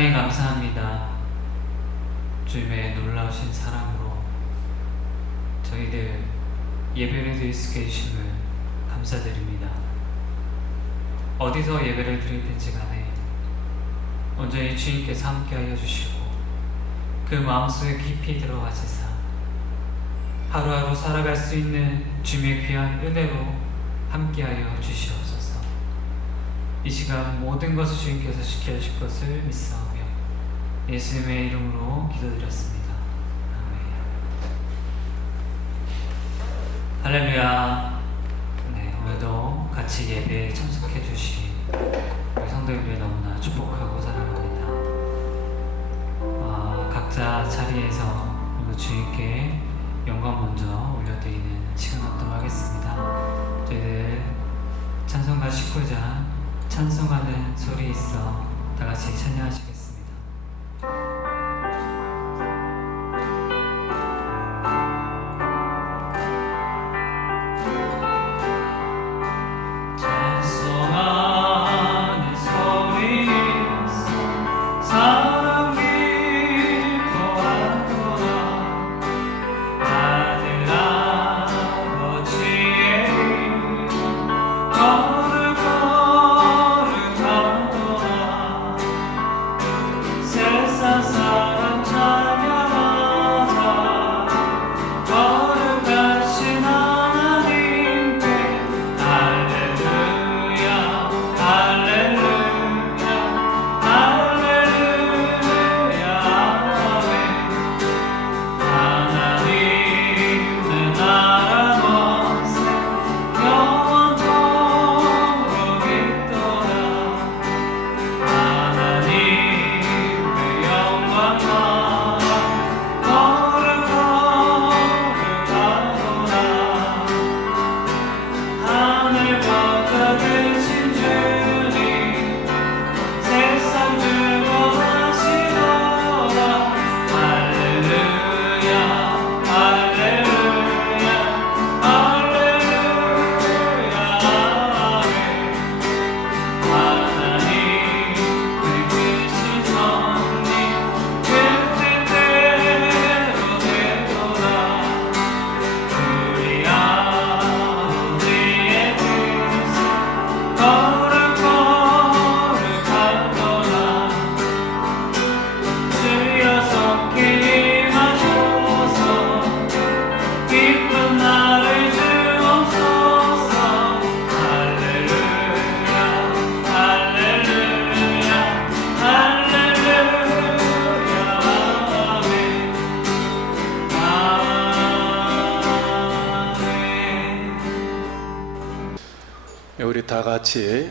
하나님 감사합니다. 주님의 놀라우신 사랑으로 저희들 예배를 드릴 수 계심을 감사드립니다. 어디서 예배를 드리든지 간에 온전히 주님께서 함께하여 주시고 그 마음속에 깊이 들어가시사 하루하루 살아갈 수 있는 주님의 귀한 은혜로 함께하여 주시옵소서. 이 시간 모든 것을 주님께서 지켜주실 것을 믿사오며 예수님의 이름으로 기도드렸습니다. 아멘. 할렐루야. 네, 오늘도 같이 예배에 참석해 주신 우리 성도님들 너무나 축복하고 사랑합니다. 각자 자리에서 오늘 주님께 영광 먼저 올려드리는 시간 갖도록 하겠습니다. 저희들 찬송가 19장 찬송하는 소리 있어 다 같이 찬양하시겠습니다. 찬송하는 소리 있어 사랑 기뻐하노라. 아들 아버지의 이름 세상 사람 찬양하자. 거룩하신 하나님께 할렐루야 할렐루야 할렐루야 아멘. 하나님은 나라 권세 영원토록 있도다. 하나님 우리 다 같이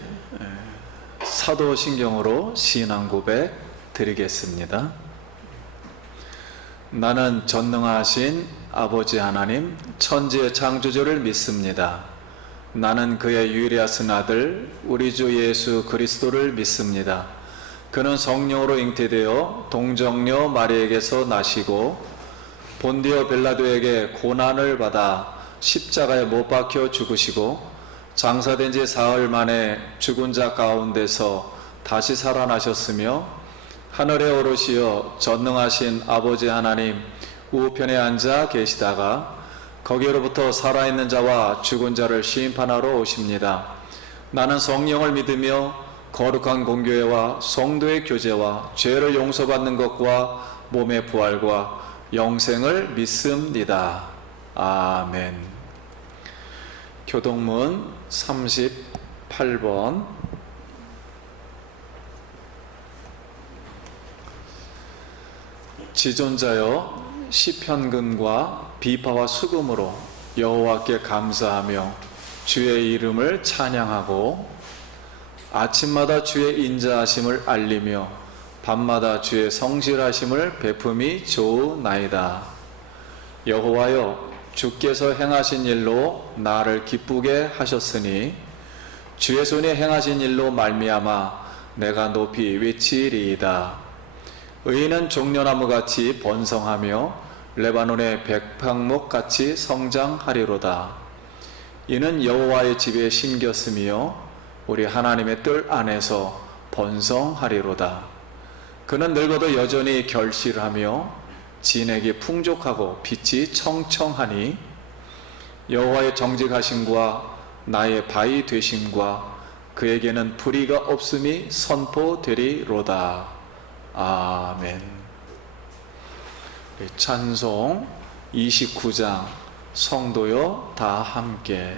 사도신경으로 신앙 고백 드리겠습니다. 나는 전능하신 아버지 하나님 천지의 창조주를 믿습니다. 나는 그의 유일하신 아들 우리 주 예수 그리스도를 믿습니다. 그는 성령으로 잉태되어 동정녀 마리에게서 나시고 본디오 빌라도에게 고난을 받아 십자가에 못 박혀 죽으시고 장사된 지 사흘 만에 죽은 자 가운데서 다시 살아나셨으며 하늘에 오르시어 전능하신 아버지 하나님 우편에 앉아 계시다가 거기로부터 살아있는 자와 죽은 자를 심판하러 오십니다. 나는 성령을 믿으며 거룩한 공교회와 성도의 교제와 죄를 용서받는 것과 몸의 부활과 영생을 믿습니다. 아멘. 교동문 38번. 지존자여 시편근과 비파와 수금으로 여호와께 감사하며 주의 이름을 찬양하고 아침마다 주의 인자하심을 알리며 밤마다 주의 성실하심을 베품이 좋으나이다. 여호와여 주께서 행하신 일로 나를 기쁘게 하셨으니 주의 손이 행하신 일로 말미암아 내가 높이 외치리이다. 의인은 종려나무같이 번성하며 레바논의 백향목같이 성장하리로다. 이는 여호와의 집에 심겼으며 우리 하나님의 뜰 안에서 번성하리로다. 그는 늙어도 여전히 결실하며 진액이 풍족하고 빛이 청청하니 여호와의 정직하심과 나의 바위 되심과 그에게는 불의가 없음이 선포되리로다. 아멘. 찬송 29장 성도여 다 함께.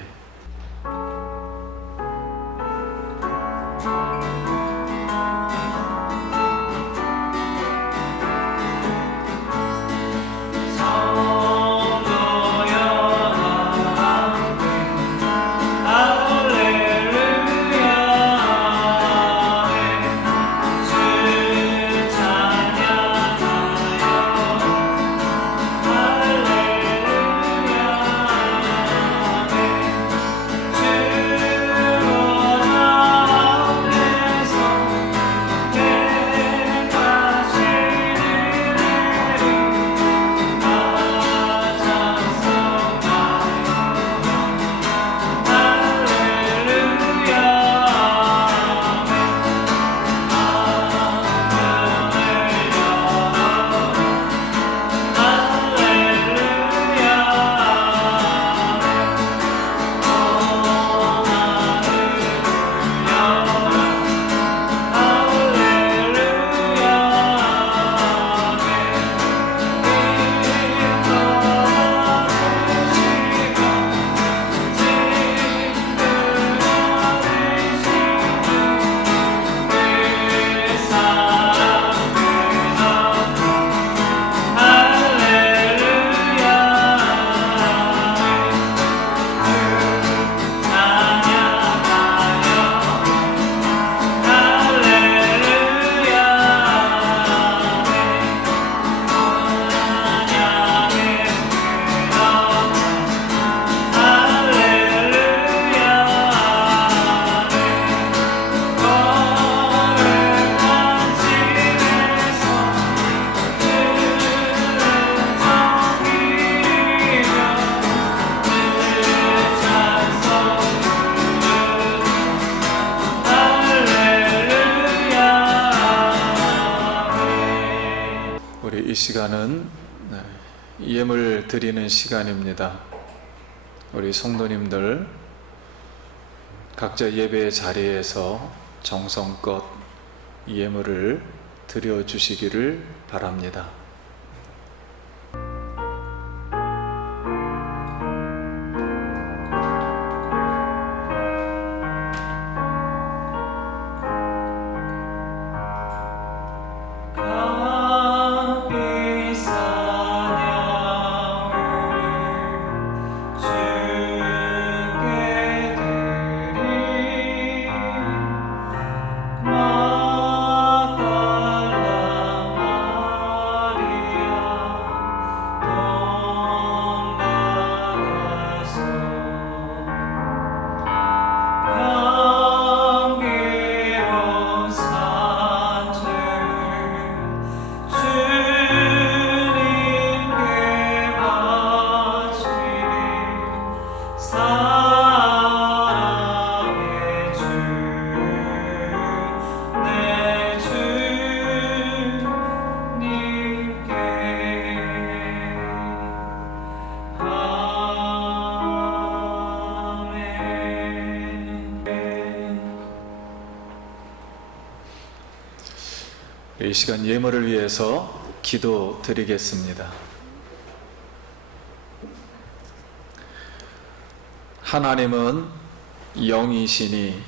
이 시간은 예물 드리는 시간입니다. 우리 성도님들 각자 예배의 자리에서 정성껏 예물을 드려주시기를 바랍니다. 이 시간 예물을 위해서 기도 드리겠습니다. 하나님은 영이시니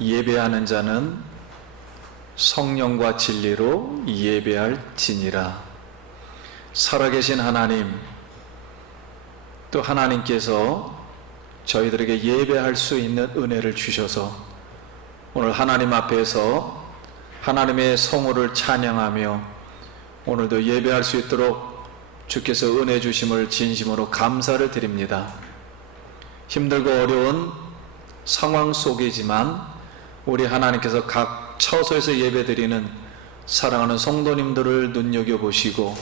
예배하는 자는 성령과 진리로 예배할지니라. 살아계신 하나님, 또 하나님께서 저희들에게 예배할 수 있는 은혜를 주셔서 오늘 하나님 앞에서 하나님의 성호를 찬양하며 오늘도 예배할 수 있도록 주께서 은혜 주심을 진심으로 감사를 드립니다. 힘들고 어려운 상황 속이지만 우리 하나님께서 각 처소에서 예배드리는 사랑하는 성도님들을 눈여겨보시고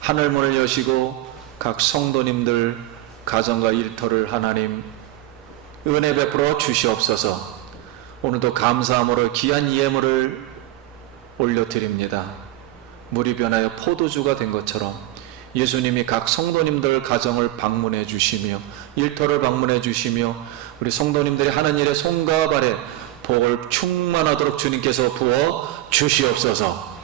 하늘문을 여시고 각 성도님들 가정과 일터를 하나님 은혜 베풀어 주시옵소서. 오늘도 감사함으로 귀한 예물을 올려드립니다. 물이 변하여 포도주가 된 것처럼 예수님이 각 성도님들 가정을 방문해 주시며 일터를 방문해 주시며 우리 성도님들이 하는 일에 손과 발에 복을 충만하도록 주님께서 부어 주시옵소서.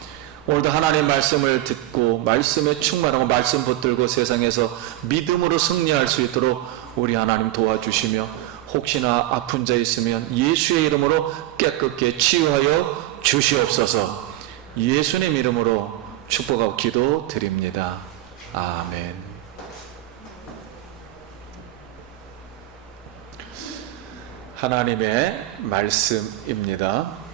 오늘도 하나님 말씀을 듣고 말씀에 충만하고 말씀 붙들고 세상에서 믿음으로 승리할 수 있도록 우리 하나님 도와주시며 혹시나 아픈 자 있으면 예수의 이름으로 깨끗게 치유하여 주시옵소서. 예수님 이름으로 축복하고 기도 드립니다. 아멘. 하나님의 말씀입니다.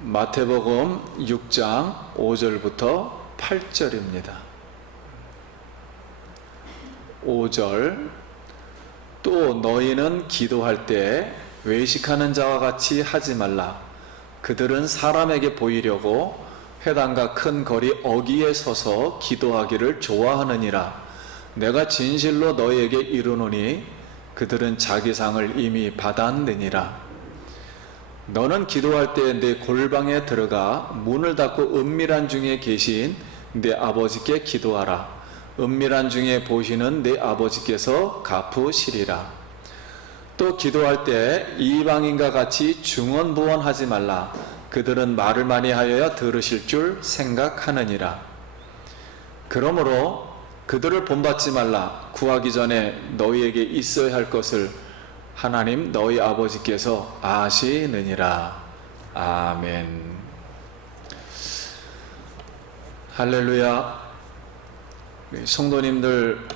마태복음 6장 5절부터 8절입니다. 5절 또 너희는 기도할 때 외식하는 자와 같이 하지 말라. 그들은 사람에게 보이려고 회당과 큰 거리 어귀에 서서 기도하기를 좋아하느니라. 내가 진실로 너희에게 이르노니 그들은 자기 상을 이미 받았느니라. 너는 기도할 때 내 골방에 들어가 문을 닫고 은밀한 중에 계신 내 아버지께 기도하라. 은밀한 중에 보시는 내 아버지께서 갚으시리라. 또 기도할 때 이방인과 같이 중언부언하지 말라. 그들은 말을 많이 하여야 들으실 줄 생각하느니라. 그러므로 그들을 본받지 말라. 구하기 전에 너희에게 있어야 할 것을 하나님 너희 아버지께서 아시느니라. 아멘. 할렐루야. 성도님들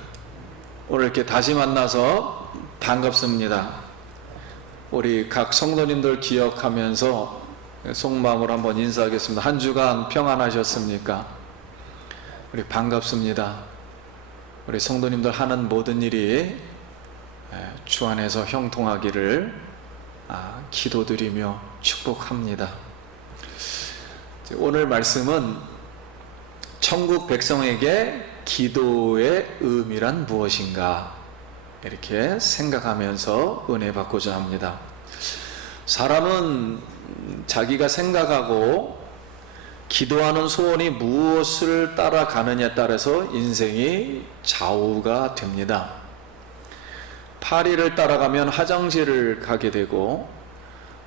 오늘 이렇게 다시 만나서 반갑습니다. 우리 각 성도님들 기억하면서 속마음으로 한번 인사하겠습니다. 한 주간 평안하셨습니까? 우리 반갑습니다. 우리 성도님들 하는 모든 일이 주 안에서 형통하기를 기도드리며 축복합니다. 오늘 말씀은 천국 백성에게 기도의 의미란 무엇인가 이렇게 생각하면서 은혜 받고자 합니다. 사람은 자기가 생각하고 기도하는 소원이 무엇을 따라가느냐에 따라서 인생이 좌우가 됩니다. 파리를 따라가면 화장실을 가게 되고,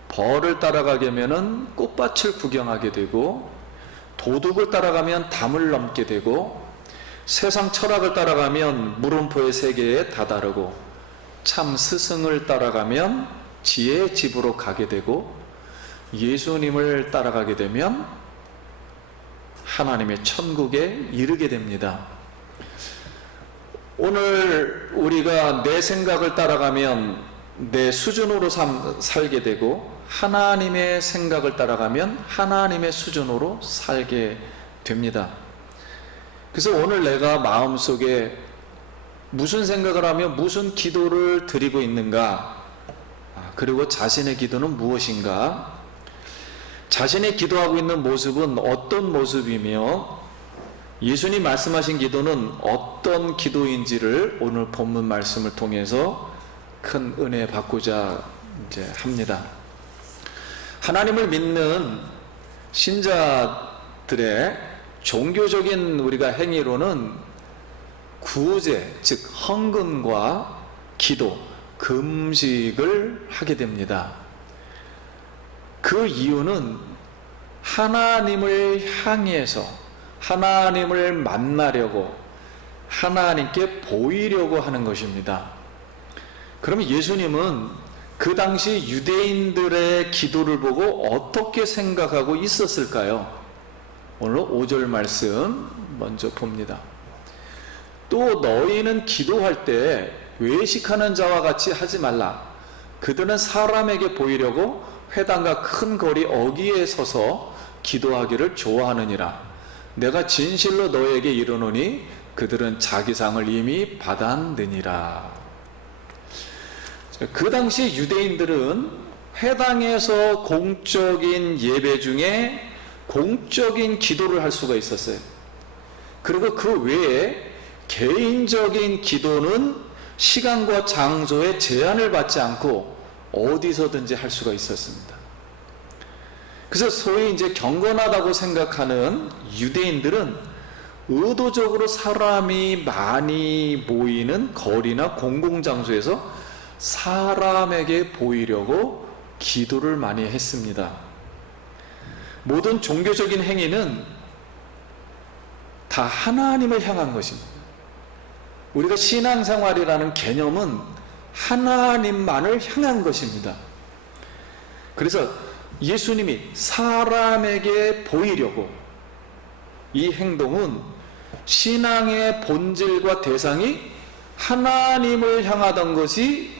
벌을 따라가게 되면 꽃밭을 구경하게 되고, 도둑을 따라가면 담을 넘게 되고, 세상 철학을 따라가면 물음표의 세계에 다다르고, 참 스승을 따라가면 지혜의 집으로 가게 되고, 예수님을 따라가게 되면 하나님의 천국에 이르게 됩니다. 오늘 우리가 내 생각을 따라가면 내 수준으로 살게 되고, 하나님의 생각을 따라가면 하나님의 수준으로 살게 됩니다. 그래서 오늘 내가 마음속에 무슨 생각을 하며 무슨 기도를 드리고 있는가, 그리고 자신의 기도는 무엇인가, 자신의 기도하고 있는 모습은 어떤 모습이며 예수님 말씀하신 기도는 어떤 기도인지를 오늘 본문 말씀을 통해서 큰 은혜 받고자 합니다. 하나님을 믿는 신자들의 종교적인 우리가 행위로는 구제, 즉 헌금과 기도, 금식을 하게 됩니다. 그 이유는 하나님을 향해서 하나님을 만나려고, 하나님께 보이려고 하는 것입니다. 그러면 예수님은 그 당시 유대인들의 기도를 보고 어떻게 생각하고 있었을까요? 오늘 5절 말씀 먼저 봅니다. 또 너희는 기도할 때 외식하는 자와 같이 하지 말라. 그들은 사람에게 보이려고 회당과 큰 거리 어귀에 서서 기도하기를 좋아하느니라. 내가 진실로 너에게 이르노니 그들은 자기 상을 이미 받았느니라. 그 당시 유대인들은 회당에서 공적인 예배 중에 공적인 기도를 할 수가 있었어요. 그리고 그 외에 개인적인 기도는 시간과 장소에 제한을 받지 않고 어디서든지 할 수가 있었습니다. 그래서 소위 이제 경건하다고 생각하는 유대인들은 의도적으로 사람이 많이 모이는 거리나 공공장소에서 사람에게 보이려고 기도를 많이 했습니다. 모든 종교적인 행위는 다 하나님을 향한 것입니다. 우리가 신앙생활이라는 개념은 하나님만을 향한 것입니다. 그래서 예수님이 사람에게 보이려고 이 행동은 신앙의 본질과 대상이 하나님을 향하던 것이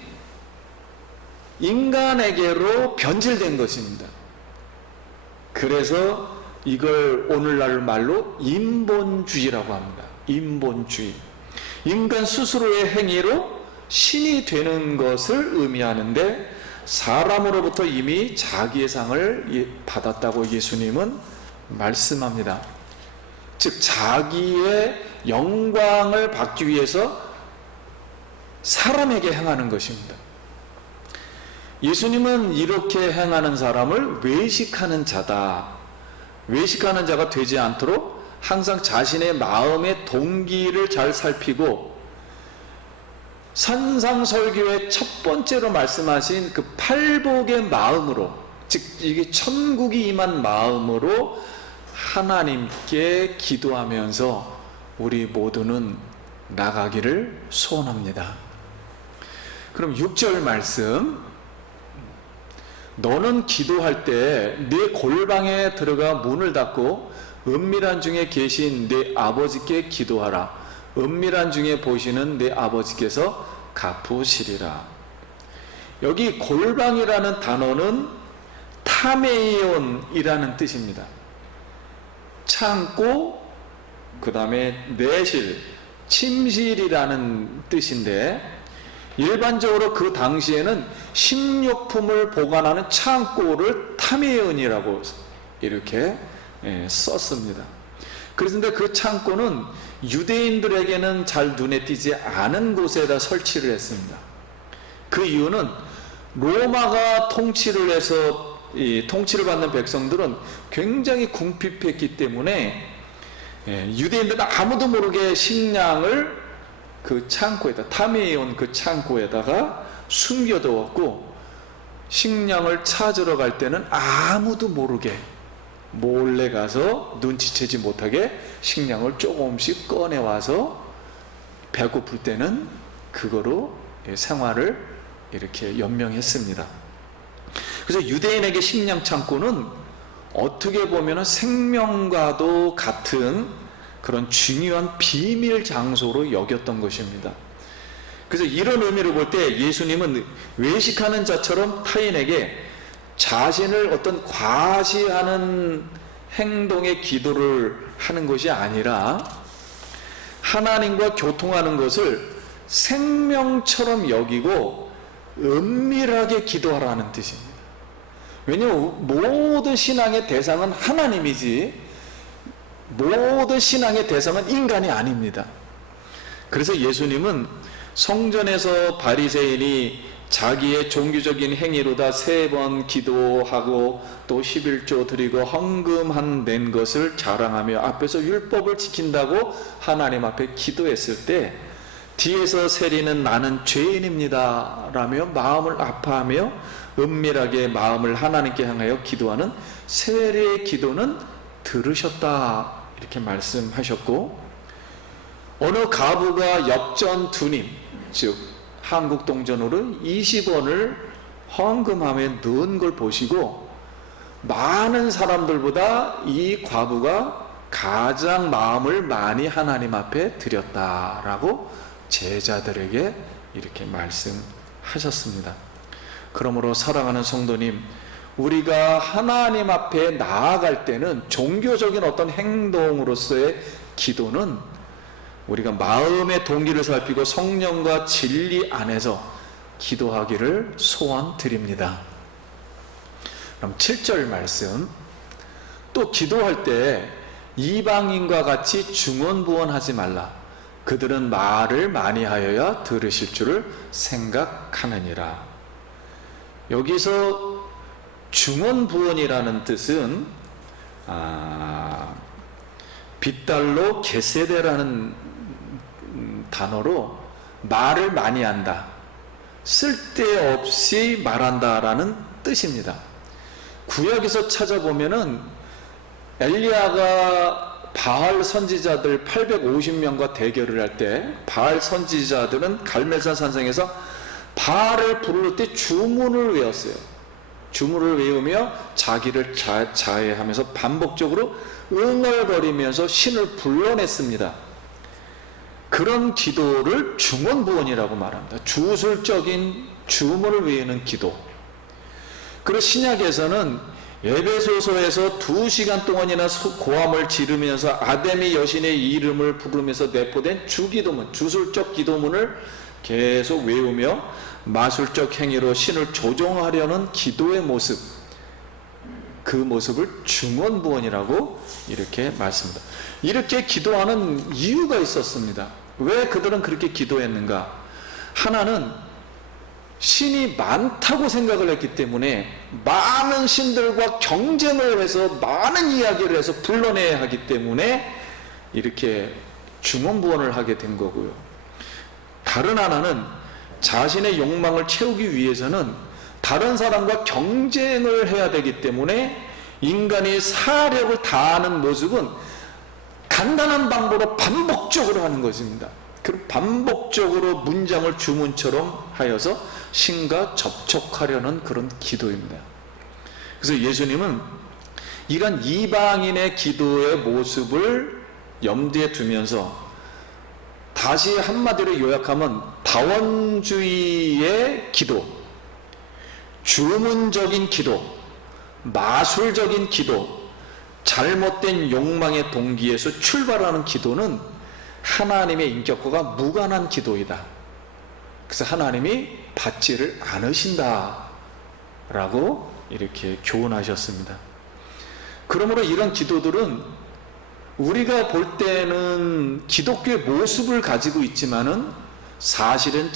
인간에게로 변질된 것입니다. 그래서 이걸 오늘날 말로 인본주의라고 합니다. 인본주의. 인간 스스로의 행위로 신이 되는 것을 의미하는데, 사람으로부터 이미 자기의 상을 받았다고 예수님은 말씀합니다. 즉 자기의 영광을 받기 위해서 사람에게 행하는 것입니다. 예수님은 이렇게 행하는 사람을 외식하는 자다, 외식하는 자가 되지 않도록 항상 자신의 마음의 동기를 잘 살피고, 산상설교의 첫 번째로 말씀하신 그 팔복의 마음으로, 즉 이게 천국이 임한 마음으로 하나님께 기도하면서 우리 모두는 나가기를 소원합니다. 그럼 6절 말씀, 너는 기도할 때 네 골방에 들어가 문을 닫고 은밀한 중에 계신 네 아버지께 기도하라. 은밀한 중에 보시는 네 아버지께서 갚으시리라. 여기 골방이라는 단어는 타메이온이라는 뜻입니다. 창고, 그 다음에 내실, 침실이라는 뜻인데, 일반적으로 그 당시에는 식료품을 보관하는 창고를 타메이온이라고 이렇게 썼습니다. 그런데 그 창고는 유대인들에게는 잘 눈에 띄지 않은 곳에다 설치를 했습니다. 그 이유는 로마가 통치를 해서 이 통치를 받는 백성들은 굉장히 궁핍했기 때문에 유대인들은 아무도 모르게 식량을 그 창고에다, 타메이온 그 창고에다가 숨겨두었고, 식량을 찾으러 갈 때는 아무도 모르게 몰래 가서 눈치채지 못하게 식량을 조금씩 꺼내와서 배고플 때는 그거로 생활을 이렇게 연명했습니다. 그래서 유대인에게 식량 창고는 어떻게 보면 생명과도 같은 그런 중요한 비밀 장소로 여겼던 것입니다. 그래서 이런 의미로 볼 때 예수님은 외식하는 자처럼 타인에게 자신을 어떤 과시하는 행동의 기도를 하는 것이 아니라 하나님과 교통하는 것을 생명처럼 여기고 은밀하게 기도하라는 뜻입니다. 왜냐하면 모든 신앙의 대상은 하나님이지 모든 신앙의 대상은 인간이 아닙니다. 그래서 예수님은 성전에서 바리새인이 자기의 종교적인 행위로다 3번 기도하고 또 11조 드리고 헌금 낸 것을 자랑하며 앞에서 율법을 지킨다고 하나님 앞에 기도했을 때, 뒤에서 세리는 나는 죄인입니다 라며 마음을 아파하며 은밀하게 마음을 하나님께 향하여 기도하는 세리의 기도는 들으셨다, 이렇게 말씀하셨고, 어느 가부가 엽전 두님, 즉 한국 동전으로 20원을 헌금함에 넣은 걸 보시고 많은 사람들보다 이 과부가 가장 마음을 많이 하나님 앞에 드렸다라고 제자들에게 이렇게 말씀하셨습니다. 그러므로 사랑하는 성도님, 우리가 하나님 앞에 나아갈 때는 종교적인 어떤 행동으로서의 기도는 우리가 마음의 동기를 살피고 성령과 진리 안에서 기도하기를 소원드립니다. 그럼 7절 말씀, 또 기도할 때 이방인과 같이 중언부언하지 말라. 그들은 말을 많이 하여야 들으실 줄을 생각하느니라. 여기서 중언부언이라는 뜻은 빗달로 게세데라는 단어로 말을 많이 한다, 쓸데없이 말한다라는 뜻입니다. 구약에서 찾아보면은 엘리야가 바알 선지자들 850명과 대결을 할 때 바알 선지자들은 갈멜산 산성에서 바알을 부를 때 주문을 외웠어요. 주문을 외우며 자기를 자해하면서 반복적으로 응얼거리면서 신을 불러냈습니다. 그런 기도를 중언부언이라고 말합니다. 주술적인 주문을 외우는 기도. 그리고 신약에서는 에베소서에서 2시간 동안이나 고함을 지르면서 아데미 여신의 이름을 부르면서 내포된 주기도문, 주술적 기도문을 계속 외우며 마술적 행위로 신을 조종하려는 기도의 모습, 그 모습을 중언부언이라고 이렇게 말씀합니다. 이렇게 기도하는 이유가 있었습니다. 왜 그들은 그렇게 기도했는가? 하나는 신이 많다고 생각을 했기 때문에 많은 신들과 경쟁을 해서 많은 이야기를 해서 불러내야 하기 때문에 이렇게 중언부언을 하게 된 거고요. 다른 하나는 자신의 욕망을 채우기 위해서는 다른 사람과 경쟁을 해야 되기 때문에 인간이 사력을 다하는 모습은 간단한 방법으로 반복적으로 하는 것입니다. 그 반복적으로 문장을 주문처럼 하여서 신과 접촉하려는 그런 기도입니다. 그래서 예수님은 이런 이방인의 기도의 모습을 염두에 두면서 다시 한마디로 요약하면 다원주의의 기도, 주문적인 기도, 마술적인 기도, 잘못된 욕망의 동기에서 출발하는 기도는 하나님의 인격과 무관한 기도이다. 그래서 하나님이 받지를 않으신다 라고 이렇게 교훈하셨습니다. 그러므로 이런 기도들은 우리가 볼 때는 기독교의 모습을 가지고 있지만은 사실은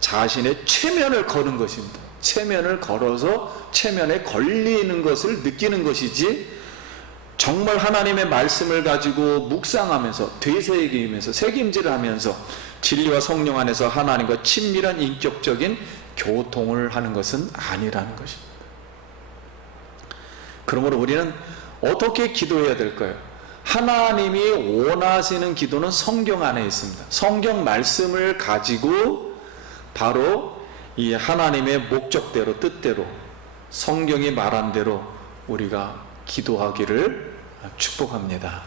자신의 체면을 거는 것입니다. 체면을 걸어서 체면에 걸리는 것을 느끼는 것이지, 정말 하나님의 말씀을 가지고 묵상하면서 되새기면서 새김질을 하면서 진리와 성령 안에서 하나님과 친밀한 인격적인 교통을 하는 것은 아니라는 것입니다. 그러므로 우리는 어떻게 기도해야 될까요? 하나님이 원하시는 기도는 성경 안에 있습니다. 성경 말씀을 가지고 바로 이 하나님의 목적대로, 뜻대로, 성경이 말한 대로 우리가 기도하기를 축복합니다.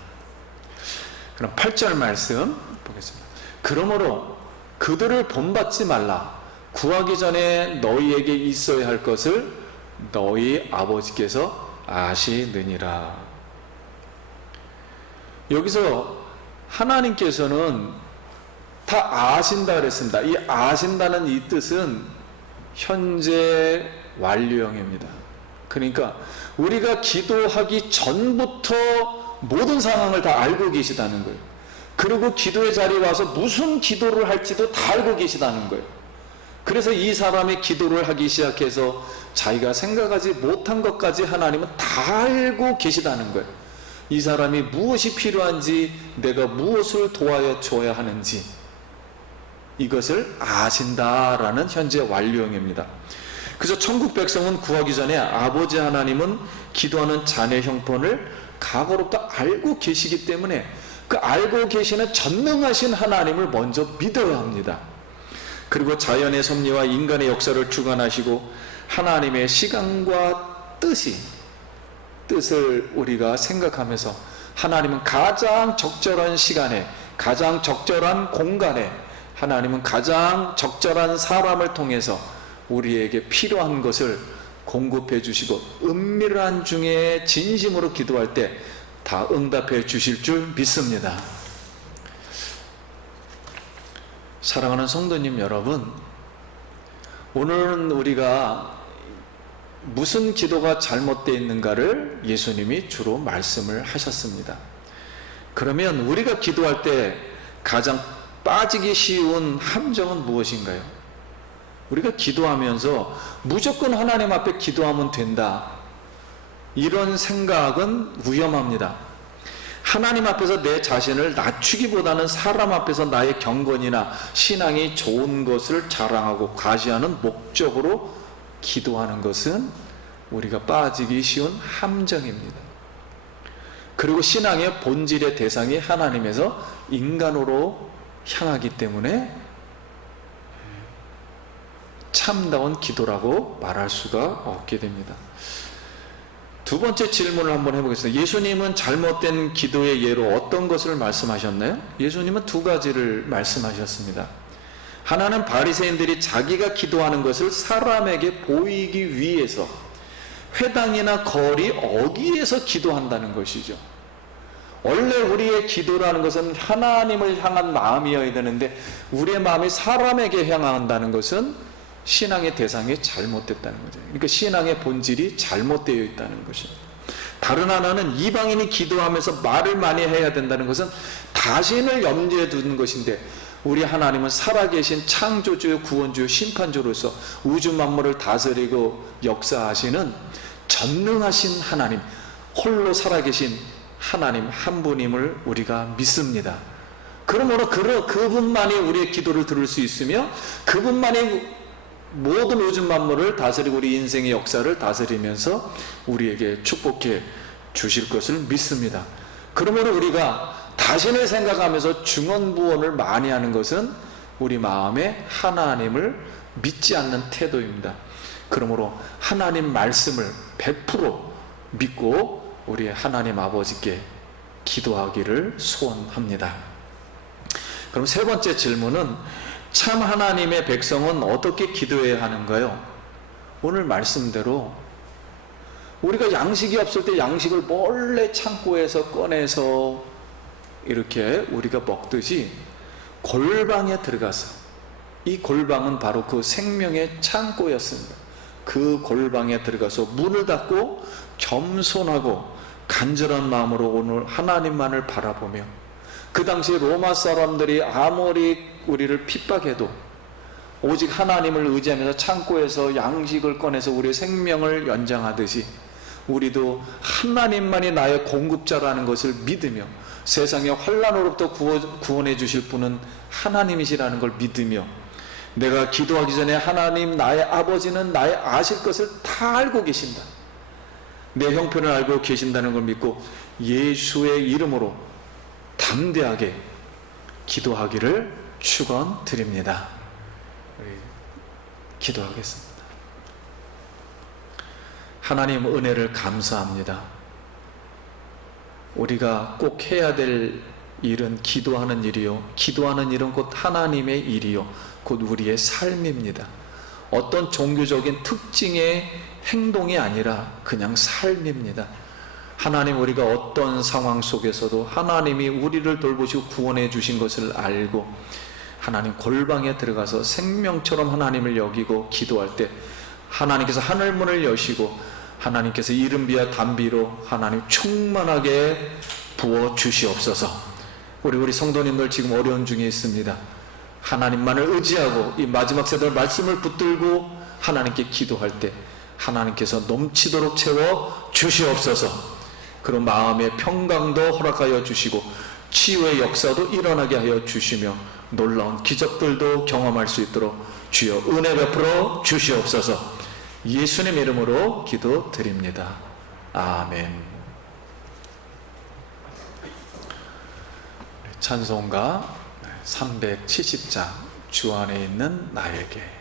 그럼 8절 말씀 보겠습니다. 그러므로 그들을 본받지 말라. 구하기 전에 너희에게 있어야 할 것을 너희 아버지께서 아시느니라. 여기서 하나님께서는 다 아신다 그랬습니다. 이 아신다는 이 뜻은 현재 완료형입니다. 그러니까 우리가 기도하기 전부터 모든 상황을 다 알고 계시다는 거예요. 그리고 기도의 자리에 와서 무슨 기도를 할지도 다 알고 계시다는 거예요. 그래서 이 사람이 기도를 하기 시작해서 자기가 생각하지 못한 것까지 하나님은 다 알고 계시다는 거예요. 이 사람이 무엇이 필요한지, 내가 무엇을 도와야 줘야 하는지, 이것을 아신다라는 현재 완료형입니다. 그래서 천국 백성은 구하기 전에 아버지 하나님은 기도하는 자녀 형편을 과거로부터 알고 계시기 때문에 그 알고 계시는 전능하신 하나님을 먼저 믿어야 합니다. 그리고 자연의 섭리와 인간의 역사를 주관하시고 하나님의 시간과 뜻을 우리가 생각하면서 하나님은 가장 적절한 시간에, 가장 적절한 공간에, 하나님은 가장 적절한 사람을 통해서 우리에게 필요한 것을 공급해 주시고 은밀한 중에 진심으로 기도할 때 다 응답해 주실 줄 믿습니다. 사랑하는 성도님 여러분, 오늘은 우리가 무슨 기도가 잘못되어 있는가를 예수님이 주로 말씀을 하셨습니다. 그러면 우리가 기도할 때 가장 빠지기 쉬운 함정은 무엇인가요? 우리가 기도하면서 무조건 하나님 앞에 기도하면 된다, 이런 생각은 위험합니다. 하나님 앞에서 내 자신을 낮추기보다는 사람 앞에서 나의 경건이나 신앙이 좋은 것을 자랑하고 과시하는 목적으로 기도하는 것은 우리가 빠지기 쉬운 함정입니다. 그리고 신앙의 본질의 대상이 하나님에서 인간으로 향하기 때문에 참다운 기도라고 말할 수가 없게 됩니다. 두 번째 질문을 한번 해보겠습니다. 예수님은 잘못된 기도의 예로 어떤 것을 말씀하셨나요? 예수님은 두 가지를 말씀하셨습니다. 하나는 바리새인들이 자기가 기도하는 것을 사람에게 보이기 위해서 회당이나 거리 어귀에서 기도한다는 것이죠. 원래 우리의 기도라는 것은 하나님을 향한 마음이어야 되는데 우리의 마음이 사람에게 향한다는 것은 신앙의 대상이 잘못됐다는 거죠. 그러니까 신앙의 본질이 잘못되어 있다는 것입니다. 다른 하나는 이방인이 기도하면서 말을 많이 해야 된다는 것은 자신을 염두에 두는 것인데 우리 하나님은 살아계신 창조주, 구원주, 심판주로서 우주 만물을 다스리고 역사하시는 전능하신 하나님, 홀로 살아계신 하나님 한 분임을 우리가 믿습니다. 그러므로 그분만이 우리의 기도를 들을 수 있으며 그분만이 모든 우주 만물을 다스리고 우리 인생의 역사를 다스리면서 우리에게 축복해 주실 것을 믿습니다. 그러므로 우리가 자신을 생각하면서 중언부언을 많이 하는 것은 우리 마음에 하나님을 믿지 않는 태도입니다. 그러므로 하나님 말씀을 100% 믿고 우리 하나님 아버지께 기도하기를 소원합니다. 그럼 세 번째 질문은 참 하나님의 백성은 어떻게 기도해야 하는가요? 오늘 말씀대로 우리가 양식이 없을 때 양식을 몰래 창고에서 꺼내서 이렇게 우리가 먹듯이 골방에 들어가서, 이 골방은 바로 그 생명의 창고였습니다. 그 골방에 들어가서 문을 닫고 겸손하고 간절한 마음으로 오늘 하나님만을 바라보며, 그 당시 로마 사람들이 아무리 우리를 핍박해도 오직 하나님을 의지하면서 창고에서 양식을 꺼내서 우리의 생명을 연장하듯이 우리도 하나님만이 나의 공급자라는 것을 믿으며 세상의 환난으로부터 구원해 주실 분은 하나님이시라는 걸 믿으며, 내가 기도하기 전에 하나님 나의 아버지는 나의 아실 것을 다 알고 계신다, 내 형편을 알고 계신다는 걸 믿고 예수의 이름으로 담대하게 기도하기를 축원드립니다. 기도하겠습니다. 하나님 은혜를 감사합니다. 우리가 꼭 해야 될 일은 기도하는 일이요, 기도하는 일은 곧 하나님의 일이요, 곧 우리의 삶입니다. 어떤 종교적인 특징의 행동이 아니라 그냥 삶입니다. 하나님, 우리가 어떤 상황 속에서도 하나님이 우리를 돌보시고 구원해 주신 것을 알고 하나님 골방에 들어가서 생명처럼 하나님을 여기고 기도할 때 하나님께서 하늘문을 여시고 하나님께서 이른비와 단비로 하나님 충만하게 부어 주시옵소서. 우리 성도님들 지금 어려운 중에 있습니다. 하나님만을 의지하고 이 마지막 세대 말씀을 붙들고 하나님께 기도할 때 하나님께서 넘치도록 채워 주시옵소서. 그런 마음의 평강도 허락하여 주시고 치유의 역사도 일어나게 하여 주시며 놀라운 기적들도 경험할 수 있도록 주여 은혜 베풀어 주시옵소서. 예수님 이름으로 기도드립니다. 아멘. 찬송가 370장 주 안에 있는 나에게.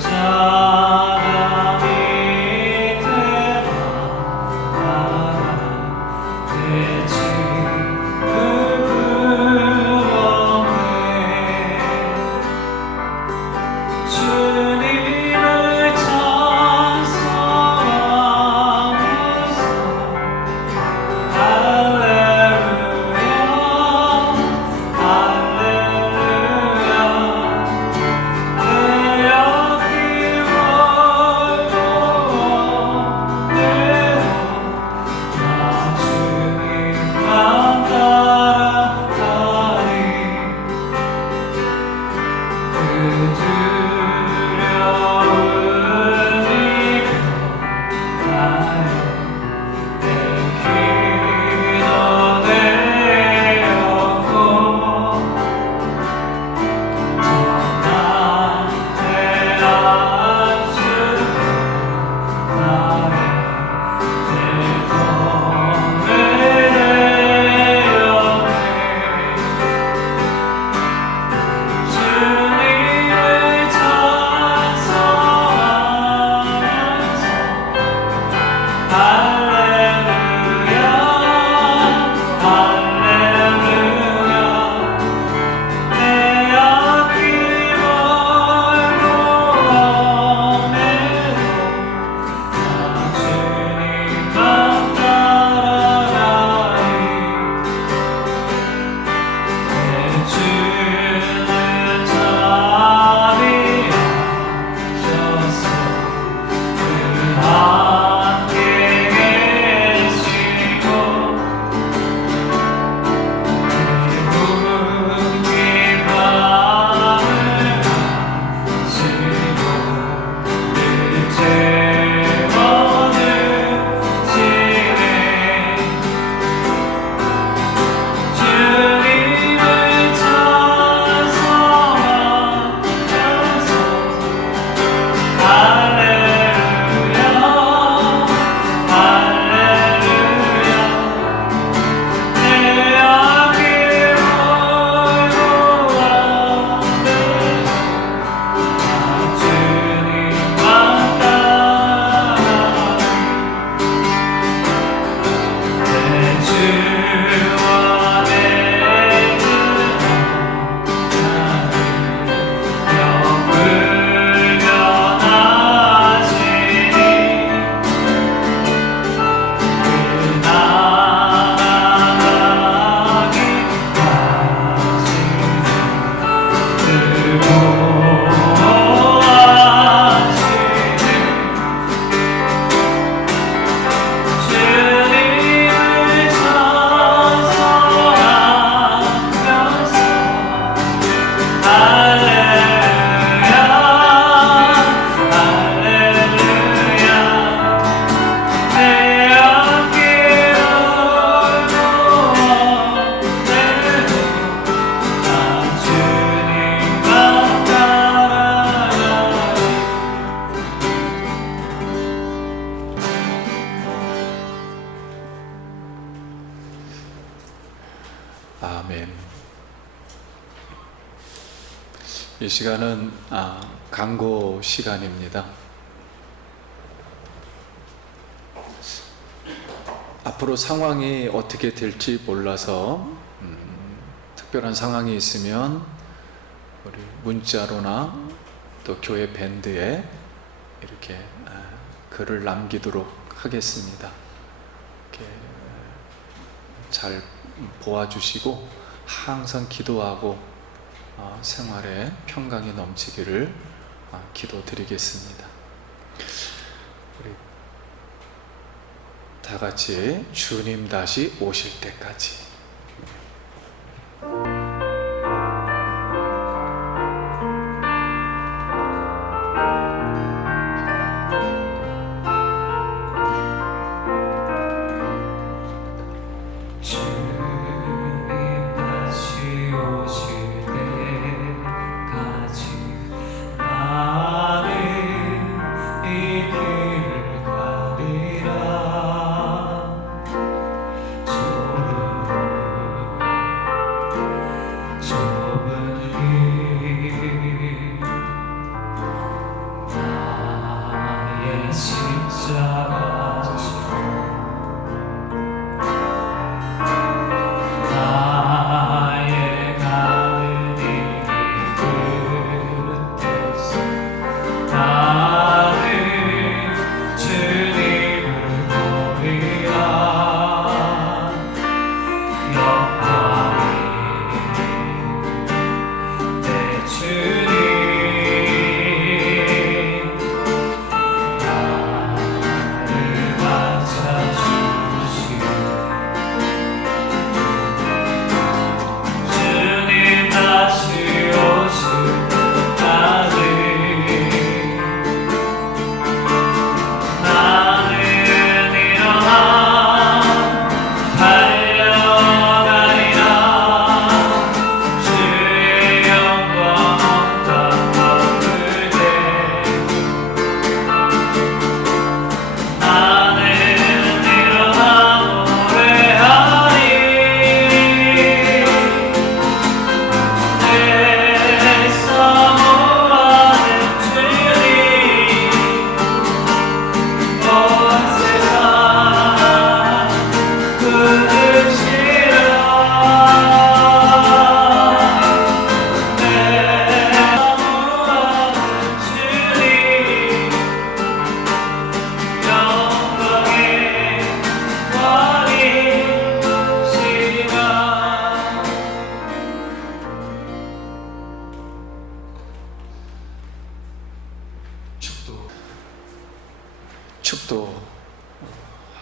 자 아멘. 이 시간은 강고 시간입니다. 앞으로 상황이 어떻게 될지 몰라서 특별한 상황이 있으면 우리 문자로나 또 교회 밴드에 이렇게 글을 남기도록 하겠습니다. 이렇게 잘 보아주시고 항상 기도하고 생활에 평강이 넘치기를 기도드리겠습니다. 우리 다 같이 주님 다시 오실 때까지. 주님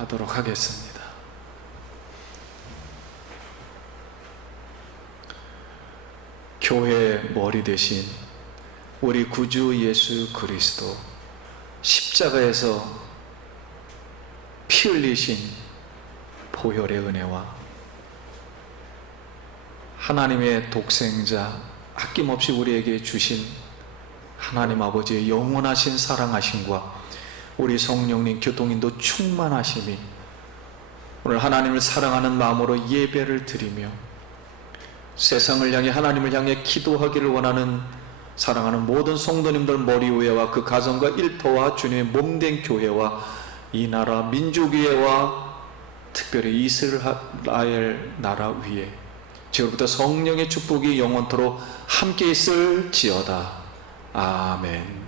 하도록 하겠습니다. 교회의 머리 대신 우리 구주 예수 그리스도 십자가에서 피 흘리신 보혈의 은혜와 하나님의 독생자 아낌없이 우리에게 주신 하나님 아버지의 영원하신 사랑하심과 우리 성령님 교통인도 충만하심이 오늘 하나님을 사랑하는 마음으로 예배를 드리며 세상을 향해 하나님을 향해 기도하기를 원하는 사랑하는 모든 성도님들 머리 위에와 그 가정과 일터와 주님의 몸된 교회와 이 나라 민족위에와 특별히 이스라엘 나라 위에 지금부터 성령의 축복이 영원토록 함께 있을지어다. 아멘.